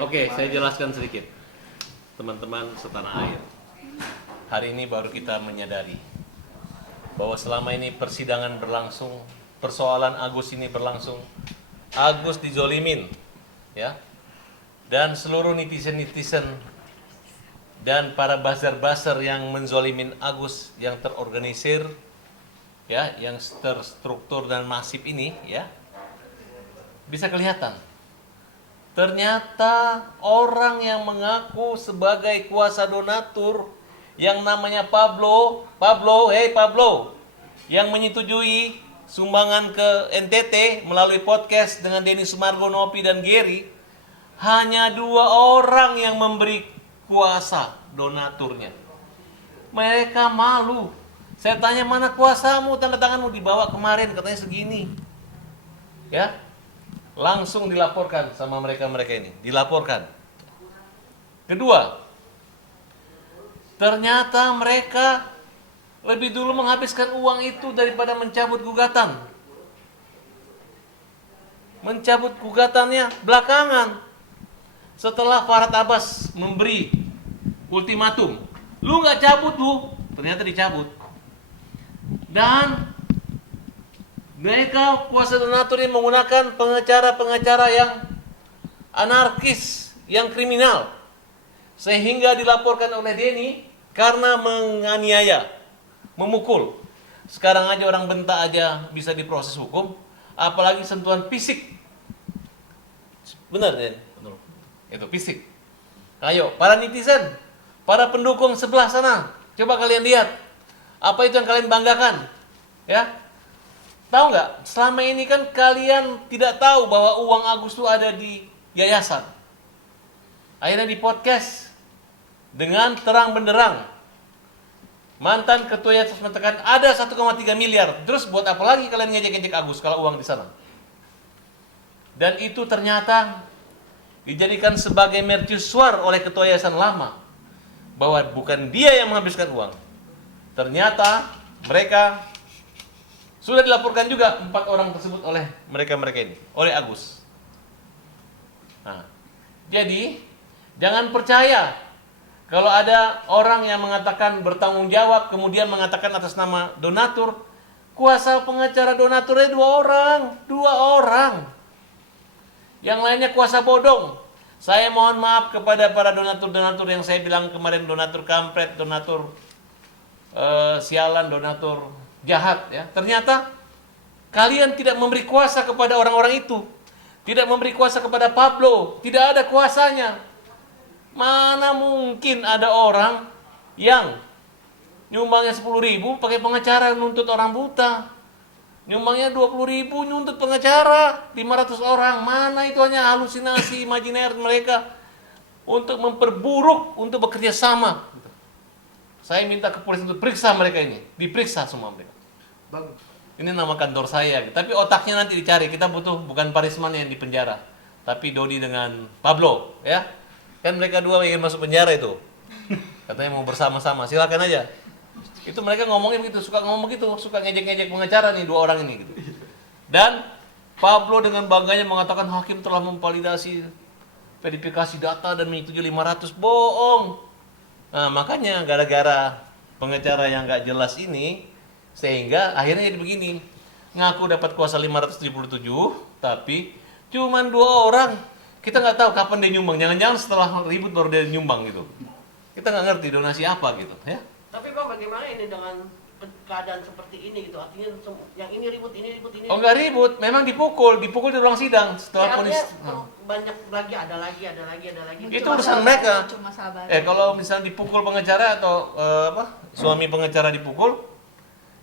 Oke, saya jelaskan sedikit. Teman-teman setanah air. Hari ini baru kita menyadari bahwa selama ini persidangan berlangsung, persoalan Agus ini berlangsung, Agus dizolimin, ya, dan seluruh netizen-netizen dan para buzzer-buzzer yang menzolimin Agus yang terorganisir, ya, yang terstruktur dan masif ini, ya, bisa kelihatan. Ternyata orang yang mengaku sebagai kuasa donatur yang namanya Pablo, yang menyetujui sumbangan ke NTT melalui podcast dengan Denny Sumargo, Nopi, dan Gary, hanya 2 orang yang memberi kuasa donaturnya. Mereka malu. Saya tanya, mana kuasamu, tanda tanganmu? Dibawa kemarin, katanya segini. Ya, langsung dilaporkan sama mereka ini. Dilaporkan. Kedua, ternyata mereka lebih dulu menghabiskan uang itu daripada mencabut gugatan. Mencabut gugatannya belakangan. Setelah Farhad Abbas memberi ultimatum, lu nggak cabut bu, ternyata dicabut. Dan mereka kuasa donatur ini menggunakan pengacara-pengacara yang anarkis, yang kriminal, sehingga dilaporkan oleh Denny karena menganiaya, memukul. Sekarang aja orang bentak aja bisa diproses hukum, apalagi sentuhan fisik. Benar, Den? Benar. Itu fisik. Ayo, para netizen, para pendukung sebelah sana, coba kalian lihat. Apa itu yang kalian banggakan? Ya? Tahu nggak? Selama ini kan kalian tidak tahu bahwa uang Agus itu ada di yayasan. Akhirnya di podcast dengan terang benderang, mantan ketua yayasan mengatakan ada 1,3 miliar. Terus buat apa lagi kalian ngejek-ngejek Agus kalau uang di sana? Dan itu ternyata dijadikan sebagai mercusuar oleh ketua yayasan lama bahwa bukan dia yang menghabiskan uang. Ternyata mereka sudah dilaporkan juga 4 orang tersebut oleh mereka ini, oleh Agus. Nah, jadi jangan percaya kalau ada orang yang mengatakan bertanggung jawab kemudian mengatakan atas nama donatur. Kuasa pengacara donaturnya 2 orang. Yang lainnya kuasa bodong. Saya mohon maaf kepada para donatur-donatur yang saya bilang kemarin donatur kampret, donatur sialan, donatur jahat, ya. Ternyata kalian tidak memberi kuasa kepada orang-orang itu. Tidak memberi kuasa kepada Pablo, tidak ada kuasanya. Mana mungkin ada orang yang nyumbangnya 10.000 pakai pengacara nuntut orang buta. Nyumbangnya 20.000 nuntut pengacara 500 orang. Mana itu hanya halusinasi imajiner mereka untuk memperburuk, untuk bekerja sama. Saya minta ke polisi untuk periksa mereka ini, diperiksa semua mereka. Bang, ini nama kantor saya, tapi otaknya nanti dicari. Kita butuh bukan Parisman yang di penjara, tapi Dodi dengan Pablo, ya. Kan mereka 2 ingin masuk penjara itu. Katanya mau bersama-sama, silakan aja. Itu mereka ngomongin gitu, suka ngomong gitu, suka ngejek-ngejek pengacara nih 2 orang ini gitu. Dan Pablo dengan bangganya mengatakan hakim telah memvalidasi verifikasi data dan menyetujui 500. Bohong. Nah, makanya gara-gara pengacara yang nggak jelas ini, sehingga akhirnya jadi begini. Ngaku dapat kuasa 577, tapi cuman 2 orang. Kita nggak tahu kapan dia nyumbang. Jangan-jangan setelah ribut baru dia nyumbang gitu. Kita nggak ngerti donasi apa gitu, ya. Tapi Bang, bagaimana ini dengan keadaan seperti ini gitu? Artinya yang ini ribut, ini. Oh, nggak ribut, memang dipukul di ruang sidang setelah ponis. Banyak lagi, ada lagi. Itu urusan mereka. Kalau misalnya dipukul pengacara atau suami pengacara dipukul,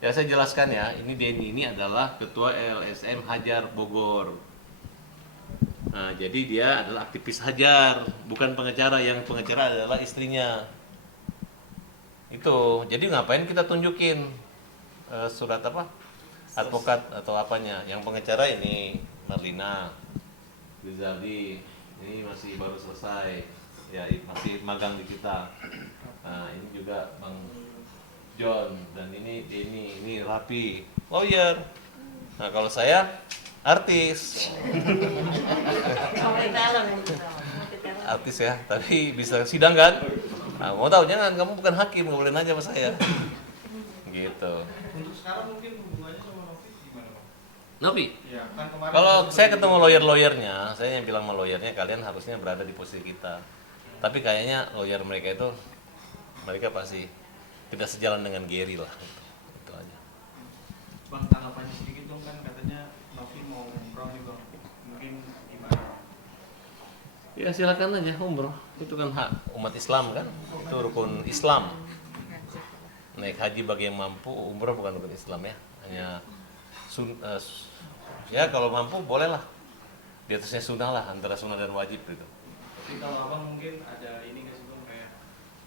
ya saya jelaskan ya. Ini Denny ini adalah ketua LSM Hajar Bogor. Nah, jadi dia adalah aktivis Hajar, bukan pengacara. Yang pengacara adalah istrinya. Itu, jadi ngapain kita tunjukin surat apa? Advokat atau apanya? Yang pengacara ini Marlina Rizaldi, ini masih baru selesai, ya masih magang di kita. Nah, ini juga Bang John, dan ini Denny, ini Rapi, lawyer. Nah, kalau saya artis. artis ya, tapi bisa sidang kan? Nah, mau tahu jangan, kamu bukan hakim, nggak boleh nanya sama saya. Gitu. Untuk sekarang mungkin hubungannya sama Novi gimana, Bang? Novi, Ya, kan kemarin kalau sempat saya di- ketemu lawyer-lawyernya, saya yang bilang sama lawyernya, kalian harusnya berada di posisi kita. Tapi kayaknya lawyer mereka itu, mereka pasti tidak sejalan dengan Gary lah. Itu aja. Bang, tanggapannya sedikit dong, kan katanya Novi mau umroh nih, Bang. Mungkin gimana? Ya silakan aja umroh, itu kan hak umat Islam kan, itu rukun Islam. Naik haji bagi yang mampu, umroh bukan rukun Islam ya, hanya ya kalau mampu bolehlah. Di atasnya sunnah lah, antara sunnah dan wajib gitu. Tapi kalau Abang mungkin ada ini nggak sih, Bang, kayak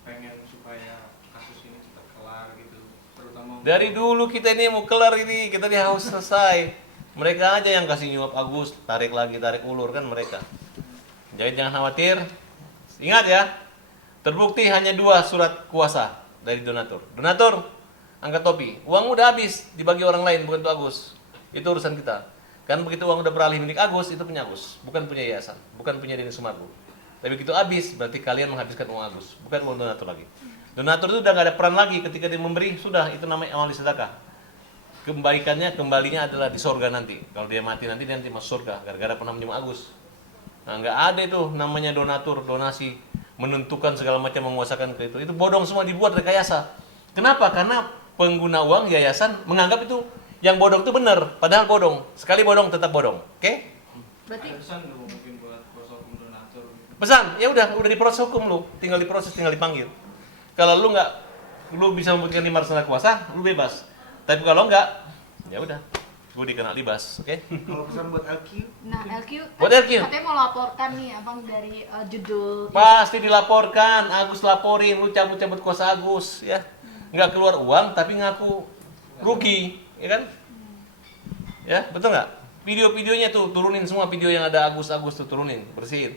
pengen supaya kasus ini cepat kelar gitu, terutama Dari dulu kita ini mau kelar ini, kita ini harus selesai. Mereka aja yang kasih nyuap Agus, tarik lagi, tarik ulur kan mereka. Jadi jangan khawatir. Ingat ya, terbukti hanya 2 surat kuasa dari donatur. Donatur, angkat topi. Uang udah habis, dibagi orang lain, bukan untuk Agus. Itu urusan kita. Kan begitu uang udah beralih milik Agus, itu punya Agus. Bukan punya yayasan, bukan punya Denny Sumargo. Tapi begitu habis, berarti kalian menghabiskan uang Agus, bukan uang donatur lagi. Donatur itu udah gak ada peran lagi ketika dia memberi, sudah, itu namanya amal sedekah. Kembalinya adalah di sorga nanti. Kalau dia mati nanti, dia nanti masuk surga, gara-gara pernah menyembah Agus. Nah, nggak ada itu namanya donatur, donasi, menentukan segala macam, menguasakan ke itu. Itu bodong semua, dibuat rekayasa. Kenapa? Karena pengguna uang yayasan menganggap itu yang bodong itu benar, padahal bodong. Sekali bodong tetap bodong. Oke? ada Berarti pesan nggak, Bang, mungkin buat kuasa hukum donatur gitu? Pesan, ya udah diproses hukum lu, tinggal diproses, tinggal dipanggil. Kalau lu bisa membuktikan 500 kuasa, lu bebas. Tapi kalau enggak, ya udah, gue dikena libas, oke? Kalau pesan buat LQ, nah LQ Buat LQ. katanya mau laporkan nih abang dari judul Pasti dilaporkan, Agus laporin, lu cabut-cabut kuasa Agus, ya. Nggak keluar uang, tapi ngaku rugi, ya kan? Ya, betul nggak? Video-videonya tuh turunin semua video yang ada Agus tuh turunin, bersihin.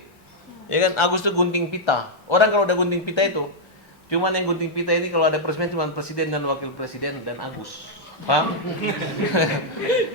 Ya kan, Agus tuh gunting pita. Orang kalau udah gunting pita itu, cuman yang gunting pita ini kalau ada presiden cuma presiden dan wakil presiden dan Agus. Paham?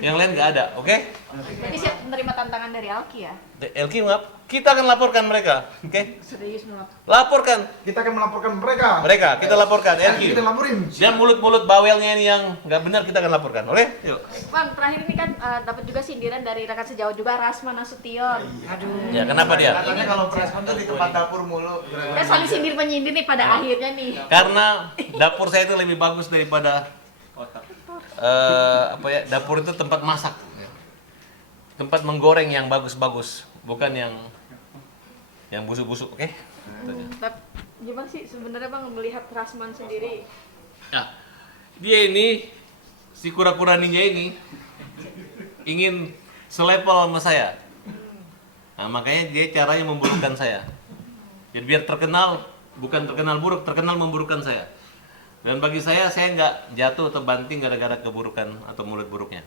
Yang lain nggak ada, oke? Berarti siap menerima tantangan dari Alki ya? LQ ngap, kita akan laporkan mereka, oke? Serius melapor. Laporkan kita akan melaporkan mereka. mereka, kita laporkan LQ. Kita laporin. Dan mulut-mulut bawelnya ini yang nggak benar kita akan laporkan, oke? Yuk. Bang, terakhir ini kan dapat juga sindiran dari rekan sejauh juga Rasma Nasution. Aduh. Ya kenapa dia? Katanya kalau respon tuh di tempat dapur mulu. Kan saling sindir menyindir nih pada akhirnya nih. Karena dapur saya itu lebih bagus daripada Otak. dapur itu tempat masak, tempat menggoreng yang bagus-bagus, bukan yang busuk-busuk, oke? Tapi gimana sih sebenarnya Bang melihat Rasman sendiri? Nah, dia ini si kura-kura ninja ini ingin selevel sama saya. Nah, makanya dia caranya memburukkan saya. Biar terkenal, bukan terkenal buruk, terkenal memburukkan saya. Dan bagi saya nggak jatuh atau banting gara-gara keburukan atau mulut buruknya.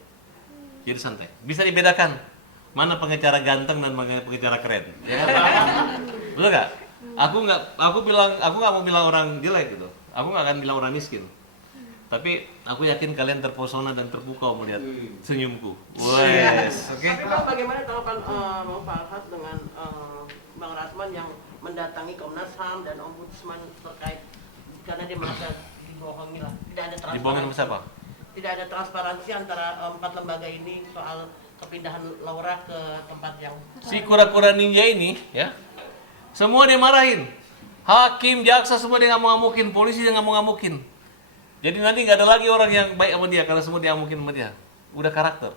Jadi santai. Bisa dibedakan mana pengacara ganteng dan mana pengacara keren. Ya kan? Betul nggak? Aku nggak mau bilang orang jelek gitu. Aku nggak akan bilang orang miskin. Tapi aku yakin kalian terpesona dan terpukau melihat senyumku. Wes, oke? Tapi Bang, bagaimana kalau kan Bang Farhad dengan Bang Rasman yang mendatangi Komnas HAM dan Ombudsman terkait karena dia merasa dibohongi lah, tidak ada Dibohongin sama transparansi, siapa? tidak ada transparansi antara 4 lembaga ini soal kepindahan Laura ke tempat yang Si kura-kura ninja ini, ya, semua dia marahin. Hakim, jaksa semua dia ngamuk-ngamukin, polisi dia ngamuk-ngamukin. Jadi nanti nggak ada lagi orang yang baik sama dia karena semua diamukin sama dia. Udah karakter.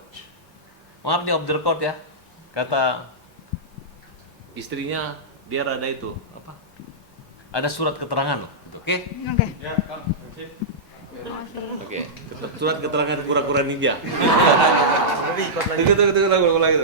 Maaf nih off the record ya. Kata istrinya dia rada itu apa? Ada surat keterangan loh, oke? Oke. Ya, Kang. Sip. Oke. Surat keterangan kura-kura ninja. Jadi ikut lagi. Tunggu lagi.